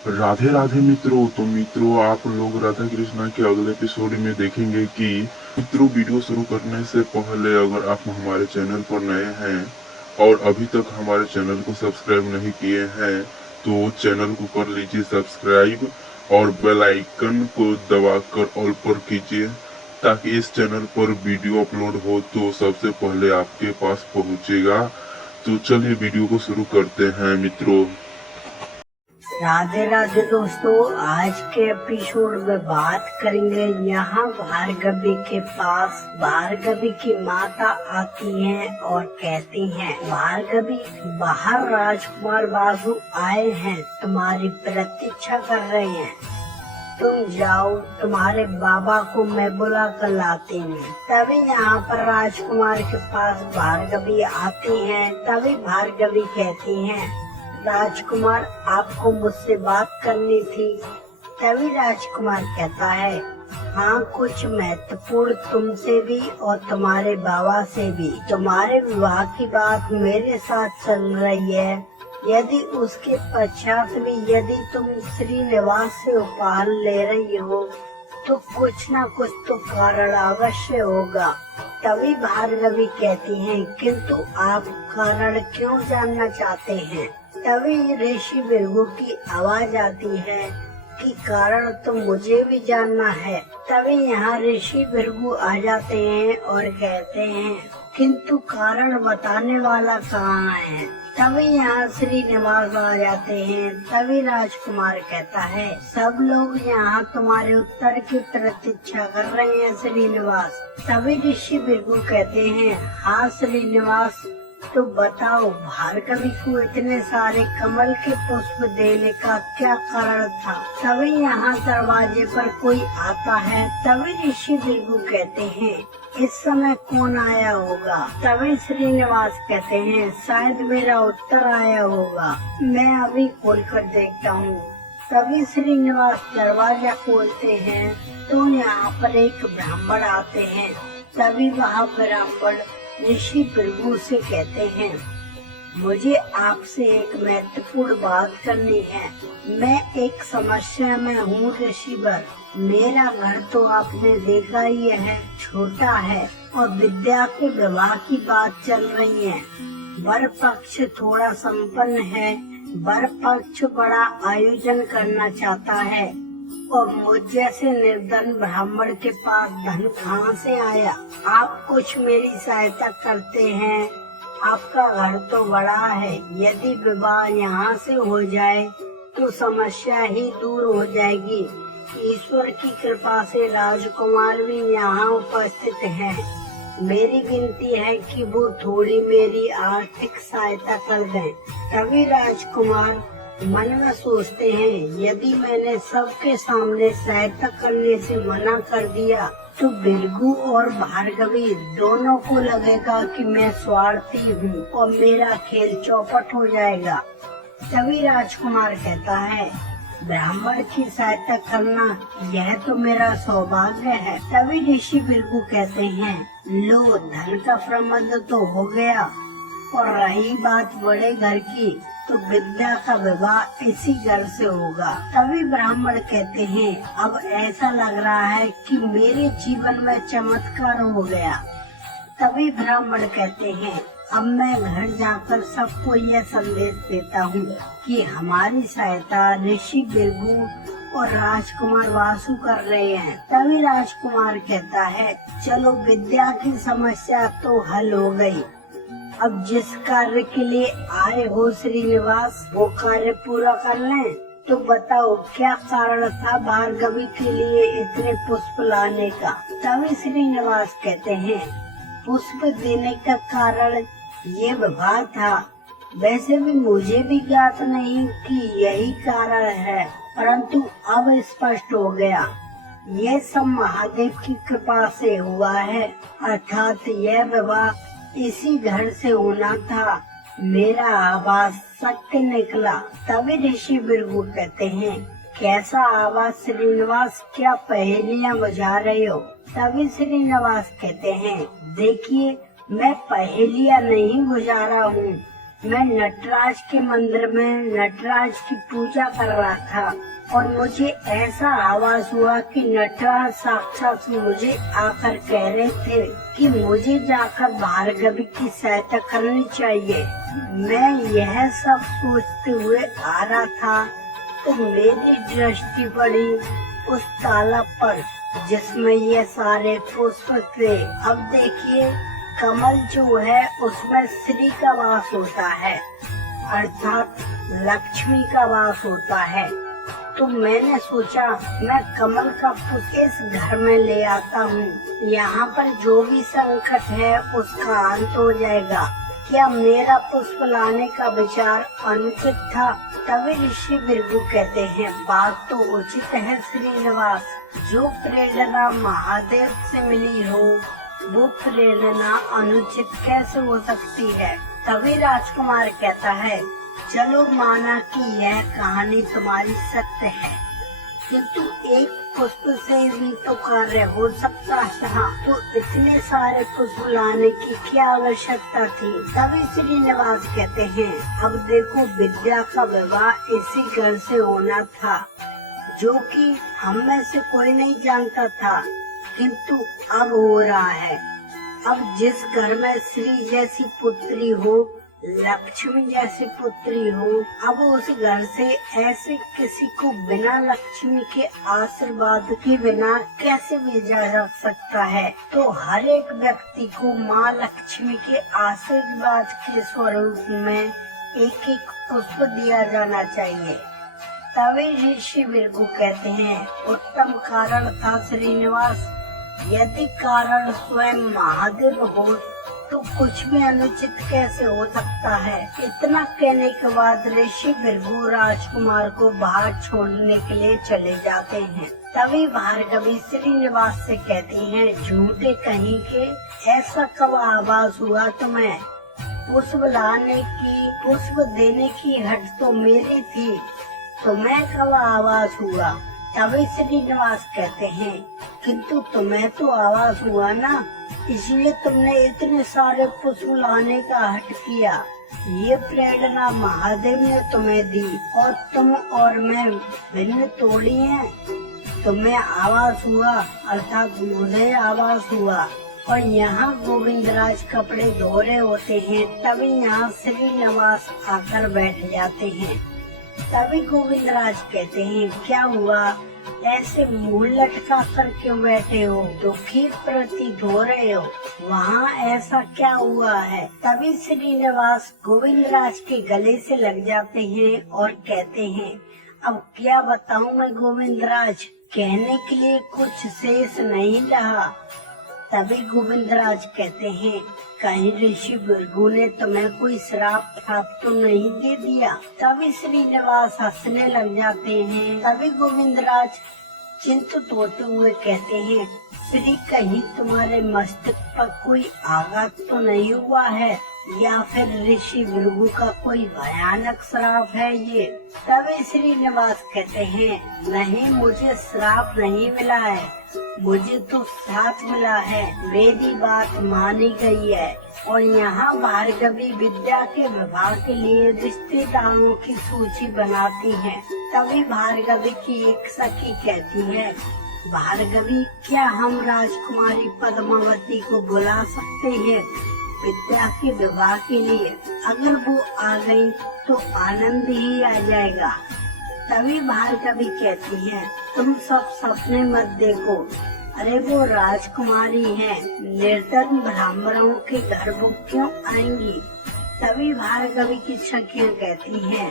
राधे राधे मित्रों। तो मित्रों, आप लोग राधा कृष्णा के अगले एपिसोड में देखेंगे कि मित्रों, वीडियो शुरू करने से पहले अगर आप हमारे चैनल पर नए हैं और अभी तक हमारे चैनल को सब्सक्राइब नहीं किए हैं तो चैनल को कर लीजिए सब्सक्राइब और बेल आइकन को दबाकर ऑल पर कीजिए ताकि इस चैनल पर वीडियो अपलोड हो तो सबसे पहले आपके पास पहुंचेगा। तो चलिए वीडियो को शुरू करते हैं मित्रों। राधे राधे दोस्तों, आज के एपिसोड में बात करेंगे। यहाँ भार्गवी के पास भार्गवी की माता आती हैं और कहती हैं, भार्गवी बाहर राजकुमार बासु आए हैं, तुम्हारी प्रतीक्षा कर रहे हैं, तुम जाओ, तुम्हारे बाबा को मैं बुला कर लाती हूँ। तभी यहाँ पर राजकुमार के पास भार्गवी आती हैं। तभी भार्गवी कहती हैं, राजकुमार आपको मुझसे बात करनी थी। तभी राजकुमार कहता है, हाँ, कुछ महत्वपूर्ण तुमसे भी और तुम्हारे बाबा से भी। तुम्हारे विवाह की बात मेरे साथ चल रही है। यदि उसके पश्चात भी यदि तुम श्रीनिवास से उपहार ले रही हो तो कुछ न कुछ तो कारण अवश्य होगा। तभी भार्गवी कहती हैं, किंतु आप कारण क्यों जानना चाहते हैं? तभी ऋषि भृगु की आवाज आती है कि कारण तो मुझे भी जानना है। तभी यहाँ ऋषि भृगु आ जाते हैं और कहते हैं, किंतु कारण बताने वाला कहाँ है? तभी यहाँ श्रीनिवास आ जाते हैं। तभी राजकुमार कहता है, सब लोग यहाँ तुम्हारे उत्तर की प्रतीक्षा कर रहे हैं श्रीनिवास। तभी ऋषि भृगु कहते हैं, हाँ श्रीनिवास, तो बताओ, भार्गवी को इतने सारे कमल के पुष्प देने का क्या कारण था? तभी यहाँ दरवाजे पर कोई आता है। तभी ऋषि भृगु कहते हैं, इस समय कौन आया होगा? तभी श्रीनिवास कहते हैं, शायद मेरा उत्तर आया होगा, मैं अभी खोलकर देखता हूँ। तभी श्रीनिवास दरवाजा खोलते हैं तो यहाँ पर एक ब्राह्मण आते हैं। तभी वह ब्राह्मण ऋषि भृगु से कहते हैं, मुझे आपसे एक महत्वपूर्ण बात करनी है। मैं एक समस्या में हूँ ऋषिवर। मेरा घर तो आपने देखा ही है, छोटा है और विद्या के विवाह की बात चल रही है। वर पक्ष थोड़ा संपन्न है, वर पक्ष बड़ा आयोजन करना चाहता है और मुझ जैसे निर्धन ब्राह्मण के पास धन कहाँ से आया? आप कुछ मेरी सहायता करते हैं। आपका घर तो बड़ा है, यदि विवाह यहाँ से हो जाए तो समस्या ही दूर हो जाएगी। ईश्वर की कृपा से राजकुमार भी यहाँ उपस्थित हैं। मेरी विनती है कि वो थोड़ी मेरी आर्थिक सहायता कर दें। तभी राजकुमार मन में सोचते हैं, यदि मैंने सबके सामने सहायता करने से मना कर दिया तो भृगु और भार्गवी दोनों को लगेगा कि मैं स्वार्थी हूँ और मेरा खेल चौपट हो जाएगा। तभी राजकुमार कहता है, ब्राह्मण की सहायता करना यह तो मेरा सौभाग्य है। तभी ऋषि भृगु कहते हैं, लो, धन का प्रबंध तो हो गया और रही बात बड़े घर की तो विद्या का विवाह इसी घर से होगा। तभी ब्राह्मण कहते हैं, अब ऐसा लग रहा है कि मेरे जीवन में चमत्कार हो गया। तभी ब्राह्मण कहते हैं, अब मैं घर जाकर सबको यह संदेश देता हूँ कि हमारी सहायता ऋषि भृगु और राजकुमार वासु कर रहे हैं। तभी राजकुमार कहता है, चलो, विद्या की समस्या तो हल हो गई। अब जिस कार्य के लिए आए हो श्रीनिवास, वो कार्य पूरा कर लें। तो बताओ, क्या कारण था भार्गवी के लिए इतने पुष्प लाने का? तभी श्रीनिवास कहते हैं, पुष्प देने का कारण ये विवाह था। वैसे भी मुझे भी ज्ञात नहीं कि यही कारण है, परंतु अब स्पष्ट हो गया। ये सब महादेव की कृपा से हुआ है, अर्थात यह विवाह इसी घर से होना था। मेरा आवाज सत्य निकला। तभी ऋषि भृगु कहते हैं, कैसा आवाज श्रीनिवास, क्या पहेलियां बुझा रहे हो? तभी श्रीनिवास कहते हैं, देखिए, मैं पहेलियां नहीं बुझा रहा हूँ, मैं नटराज के मंदिर में नटराज की पूजा कर रहा था और मुझे ऐसा आवाज हुआ कि नटराज साक्षात मुझे आकर कह रहे थे कि मुझे जाकर भार्गवी की सहायता करनी चाहिए। मैं यह सब सोचते हुए आ रहा था तो मेरी दृष्टि पड़ी उस तालाब पर जिसमें ये सारे पुष्प थे। अब देखिए, कमल जो है उसमें श्री का वास होता है, अर्थात लक्ष्मी का वास होता है। तो मैंने सोचा मैं कमल का पुष्प इस घर में ले आता हूँ, यहाँ पर जो भी संकट है उसका अंत हो जाएगा। क्या मेरा पुष्प लाने का विचार अनुचित था? तभी ऋषि भृगु कहते हैं, बात तो उचित है श्रीनिवास। जो प्रेरणा महादेव से मिली हो वो प्रेरणा अनुचित कैसे हो सकती है? तभी राजकुमार कहता है, चलो माना कि यह कहानी तुम्हारी सत्य है, किंतु एक पुष्प से भी तो कार्य हो सकता था, तो इतने सारे पुष्प लाने की क्या आवश्यकता थी? तभी श्रीनिवास कहते हैं, अब देखो, विद्या का विवाह इसी घर से होना था, जो कि हम में से कोई नहीं जानता था, किंतु अब हो रहा है। अब जिस घर में श्री जैसी पुत्री हो, लक्ष्मी जैसी पुत्री हो, अब उस घर से ऐसे किसी को बिना लक्ष्मी के आशीर्वाद के बिना कैसे भेजा जा सकता है? तो हर एक व्यक्ति को माँ लक्ष्मी के आशीर्वाद के स्वरूप में एक एक पुष्प दिया जाना चाहिए। तभी ऋषि भृगु कहते हैं, उत्तम कारण था श्रीनिवास। यदि कारण स्वयं महादेव हो तो कुछ भी अनुचित कैसे हो सकता है? इतना कहने के बाद ऋषि भृगु राजकुमार को बाहर छोड़ने के लिए चले जाते हैं। तभी भार्गवी श्रीनिवास से कहती हैं, झूठे कहीं के, ऐसा कब आवाज हुआ तुम्हें? पुष्प लाने की, पुष्प देने की हट तो मेरी थी, तुम्हें कब आवाज हुआ? तभी श्रीनिवास कहते हैं, किंतु तुम्हें तो आवाज हुआ ना, इसलिए तुमने इतने सारे पुष्प लाने का हट किया। ये प्रेरणा महादेव ने तुम्हें दी और तुम और मैं भिन्न तोड़ी हैं। तुम्हें आवाज हुआ अर्थात मुझे आवाज हुआ। और यहाँ गोविंदराज कपड़े धो रहे होते हैं, तभी यहाँ श्रीनिवास आकर बैठ जाते हैं। तभी गोविंदराज कहते हैं, क्या हुआ, ऐसे मुंह लटका कर क्यों बैठे हो? दुखी प्रतीत हो रहे हो, वहाँ ऐसा क्या हुआ है? तभी श्रीनिवास गोविंदराज के गले से लग जाते हैं और कहते हैं, अब क्या बताऊं मैं गोविंदराज, कहने के लिए कुछ शेष नहीं रहा। तभी गोविंदराज कहते हैं, कहीं ऋषि भृगु ने तुम्हें कोई श्राप प्राप्त तो नहीं दे दिया? तभी श्रीनिवास हंसने लग जाते हैं। तभी गोविंदराज चिंतित होते हुए कहते हैं, श्री कहीं तुम्हारे मस्तक पर कोई आघात तो नहीं हुआ है, या फिर ऋषि भृगु का कोई भयानक श्राप है ये? तभी श्रीनिवास कहते हैं, नहीं, मुझे श्राप नहीं मिला है, मुझे तो साथ मिला है, मेरी बात मानी गई है। और यहाँ भार्गवी विद्या के विवाह के लिए रिश्तेदारों की सूची बनाती है। तभी भार्गवी की एक सखी कहती है, भार्गवी, क्या हम राजकुमारी पद्मावती को बुला सकते हैं विद्या के विवाह के लिए? अगर वो आ गई तो आनंद ही आ जाएगा। तभी भार्गवी कहती है, तुम सब सपने मत देखो, अरे वो राजकुमारी है, निर्धन ब्राह्मणों के घर वो क्यों आएंगी? तभी भार्गवी की सखियां कहती हैं,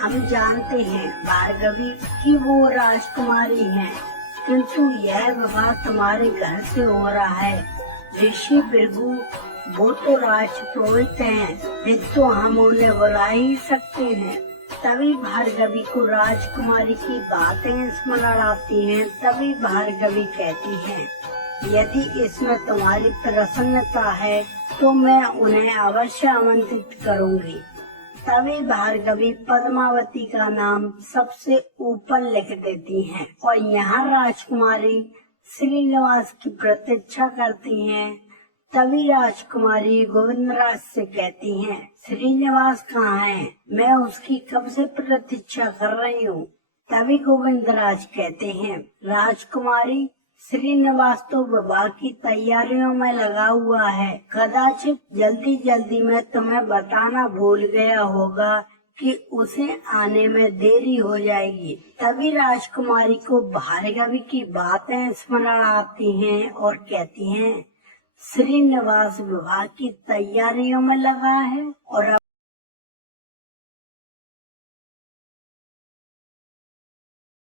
हम जानते हैं भार्गवी कि वो राजकुमारी है, किंतु यह विवाह तुम्हारे घर से हो रहा है। ऋषि भृगु वो तो राजपुरोहित हैं, फिर तो हम उन्हें बुला ही सकते हैं। तभी भार्गवी को राजकुमारी की बातें स्मरण आती हैं। तभी भार्गवी कहती है, यदि इसमें तुम्हारी प्रसन्नता है तो मैं उन्हें अवश्य आमंत्रित करूंगी। तभी भार्गवी पद्मावती का नाम सबसे ऊपर लिख देती हैं और यहाँ राजकुमारी श्रीनिवास की प्रतीक्षा करती हैं। तभी राजकुमारी गोविंदराज से कहती हैं, श्रीनिवास कहाँ है? मैं उसकी कब से प्रतीक्षा कर रही हूँ। तभी गोविंदराज कहते हैं, राजकुमारी श्रीनिवास तो विवाह की तैयारियों में लगा हुआ है। कदाचित जल्दी जल्दी में तुम्हें बताना भूल गया होगा कि उसे आने में देरी हो जाएगी। तभी राजकुमारी को भार्गवी की बातें स्मरण आती हैं और कहती हैं, श्रीनिवास विवाह की तैयारियों में लगा है और